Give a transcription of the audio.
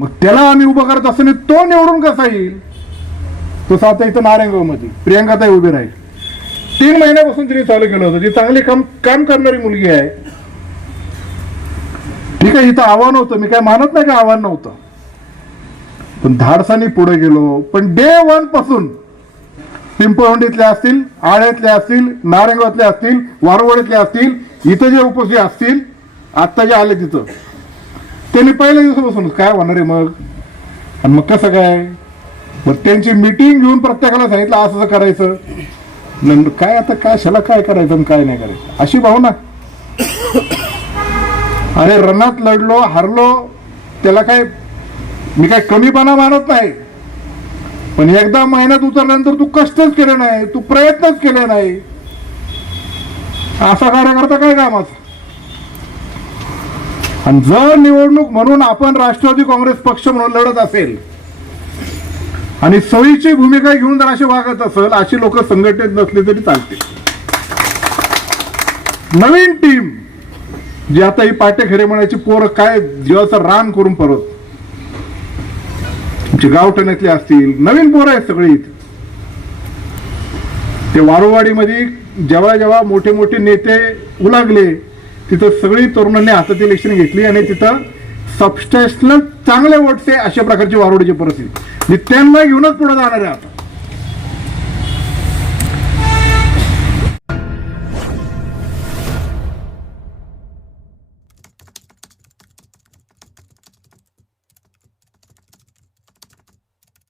मग त्याला आम्ही उभं करत असताना तो निवडून कसा येईल? तसं आता इथं नारायणगावमध्ये प्रियंकाताई उभी राहील. 3 महिन्यापासून तिने चालू केलं होतं. ती चांगली काम करणारी मुलगी आहे. ठीक आहे, इथं आव्हान होतं, मी काय मानत नाही का आव्हान नव्हतं, पण धाडसाने पुढे गेलो. पण डे 1 पासून पिंपळवंडीतले असतील, आळ्यातले असतील, नारायणगावातले असतील, वारवडीतले असतील, इथं जे उपस्थित असतील, आत्ता जे आले तिथं, त्यांनी पहिल्या दिवसापासून काय होणार आहे मग, आणि मग कसं काय, मग त्यांची मीटिंग घेऊन प्रत्येकाला सांगितलं असं करायचं. काय आता काय शाला काय करायचं आणि काय नाही करायचं अशी भावना. अरे रणात लढलो, हारलो, त्याला काय मी काय कमीपणा मानत नाही, पण एकदा मेहनत उतरल्यानंतर तू कष्टच केले नाही, तू प्रयत्नच केले नाही, असा कार्यकर्ता काय कामाचा. आणि जर निवडणूक म्हणून आपण राष्ट्रवादी काँग्रेस पक्ष म्हणून लढत असेल आणि सवयीची भूमिका घेऊन जर असे वागत असेल, अशी लोक संघटित नसले तरी चालते. नवीन टीम जी आता ही पाटे खरे म्हणायची पोरं काय जीवाचं रान करून परत गावठण्यातली असतील, नवीन पोरं आहेत सगळी. ते वारोवाडीमध्ये जेव्हा जेव्हा मोठे मोठे नेते उलागले तिथं सगळी तरुणांनी हातात इलेक्शन घेतली आणि तिथं सबस्टेशनल चांगले वोट्स आहे अशा प्रकारची वारोडीची परिस्थिती. त्यांना घेऊनच पुढे जाणार आहे आता.